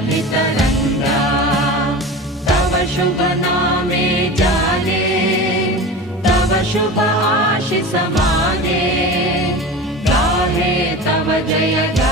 तरंगा तव शुभ नामे जाने तव शुभ आशीष माने गाहे तव जय